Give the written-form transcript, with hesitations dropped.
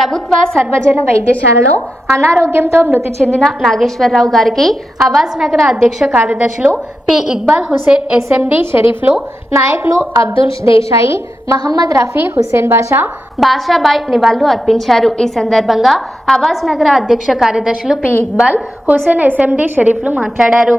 ప్రభుత్వ సర్వజన వైద్యశాలలో అనారోగ్యంతో మృతి చెందిన నాగేశ్వరరావు గారికి అవాజ్ నగర అధ్యక్ష కార్యదర్శులు పి ఇక్బాల్ హుసేన్ ఎస్ఎండి షరీఫ్లు నాయకులు అబ్దుల్ దేశాయి మహమ్మద్ రఫీ హుసేన్ బాషాబాయ్ నివాళులు అర్పించారు. ఈ సందర్భంగా అవాజ్ నగర అధ్యక్ష కార్యదర్శులు పి ఇక్బాల్ హుసేన్ ఎస్ఎండి షరీఫ్లు మాట్లాడారు.